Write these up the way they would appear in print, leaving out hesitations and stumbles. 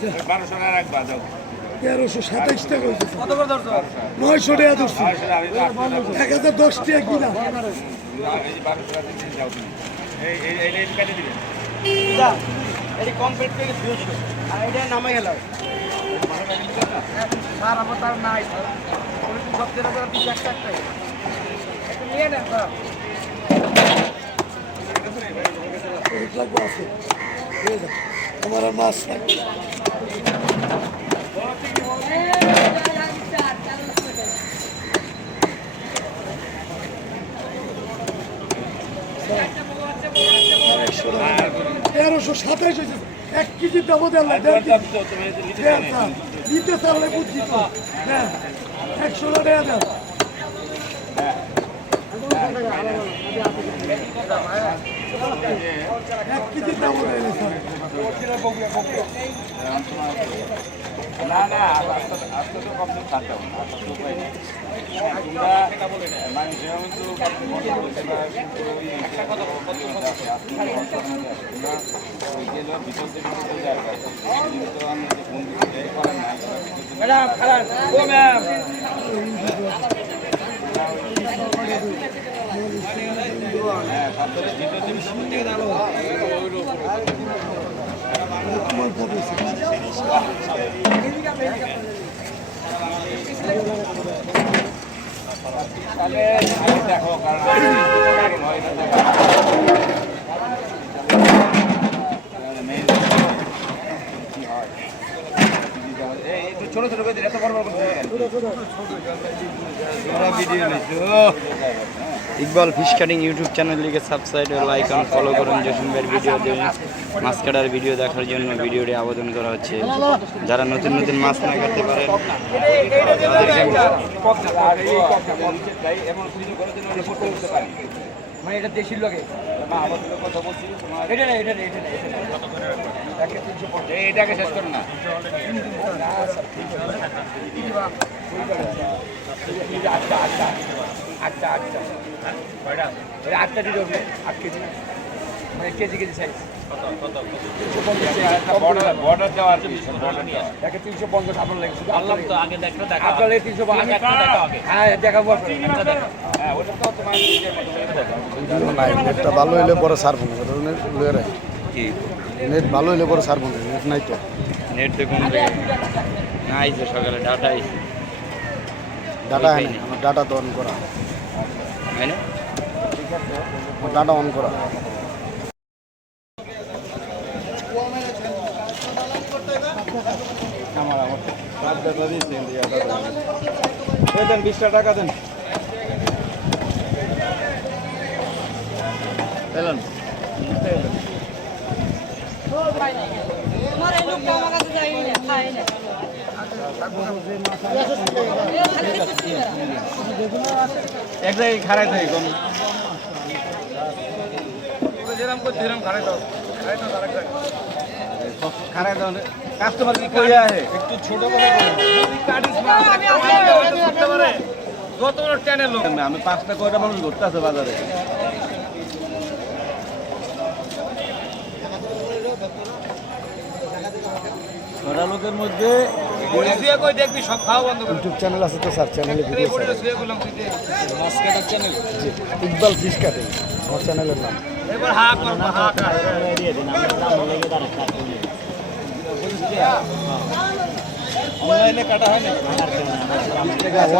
1327 টাকা হয়েছে 900 টাকা ধরছি 1010 টাকা কিনা কমপ্লিট করে আর এটা নামে গেল স্যার আমার তার নাই সব তেরা তেরা পিস একটাই একটু নিয়ে নেন স্যার আছে আমার মাছ লাগবে তেরোশো 27 হয়েছে 1 কেজি দাম দিতে চাললে বুঝছি তো হ্যাঁ 100 টাকা দেন এক কেজি দাম না না আজকে তো কমপ্লিট থাকতে হবে মানুষের দেখো ছোট ছোট করে এত বড় বড় ইকবাল ফিশ কাটিং ইউটিউব চ্যানেলটিকে সাবস্ক্রাইব ও লাইক আর ফলো করুন। জসিম ভাইয়ের ভিডিও মাছ কাটার ভিডিও দেখার জন্য ভিডিওটি আবেদন করা হচ্ছে। যারা নতুন নতুন মাছ না কাটতে পারে মানে এটা দেশির লগে কথা বলছি এটা না এটা এটাকে শেষ করো না আটটা দিতে হবে 8 কেজি মানে কেজি কেজি সাইজ বর্ডার দেওয়া আছে 350 আপনার লাগে শুধু আল্লাহ তো আগে দেখো আপনার 350 হ্যাঁ দেখাবো হ্যাঁ ওটা তো তোমার নেটটা ভালো হইলে পরে সারবো না কি নেট ভালো হইলে পরে সারবো না নেট নাই তো নেট দেখুন না আইছে সকালে ডাটা আইছে ডাটা হয় না আমার ডাটা তো অন করা হয় না আমার ডাটা অন করা দেন 20 টাকা দেন চলুন আমার এই লোকটা আমার কাছে যাই না খাই না এক জায়গায় খারাই থাকে কোন যেরকম করতে যেরকম খারাই দাও খারাই দাও কাস্টমার কি কইয়া আছে একটু ছোট করে কাটিস মাছ করতে পারে যত বড় টেনের লোক আমি 5টা কয়টা মানুষ ধরতে আছে বাজারে ছটা লোকের মধ্যে শুয়ে কই দেখবি সব খাওয়া বন্ধ করে ইউটিউব চ্যানেল আছে তো স্যার চ্যানেলে ভিডিও এই বডিটা শুয়ে করলাম তুই মাছ কাটার চ্যানেল জি ইকবাল ফিশ কাটিং আমার চ্যানেলের নাম এবার হা কর হা কর অনলাইনে কাটা হয় না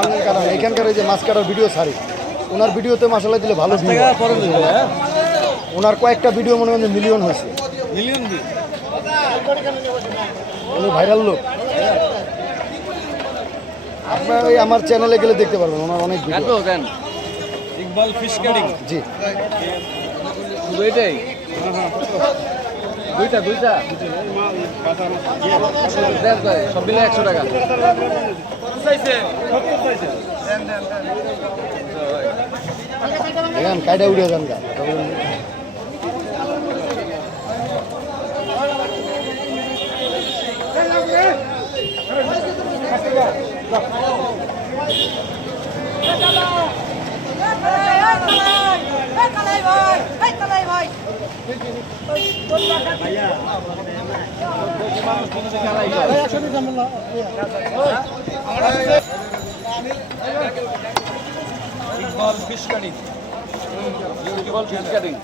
অনলাইন কাটা হয়। এখানকার এই যে মাছ কাটার ভিডিও ছাড়ি ওনার ভিডিওতে মশলা দিলে ভালো ভিউ হয়। ওনার কয়েকটা ভিডিও মনে হয় মিলিয়ন হয়েছে মিলিয়ন ভিউ উনি ভাইরাল লোক আপনার ওই আমার চ্যানেলে গেলে দেখতে পারবেন ওনার অনেক ভিডিও দেন ইকবাল ফিশ কাটিং জি দুইটাই দুইটা সব মিলে 100 টাকা চাইছে দেখেন কাইডা উড়ে যান গা ভাই Iqbal fish cutting Iqbal fish cutting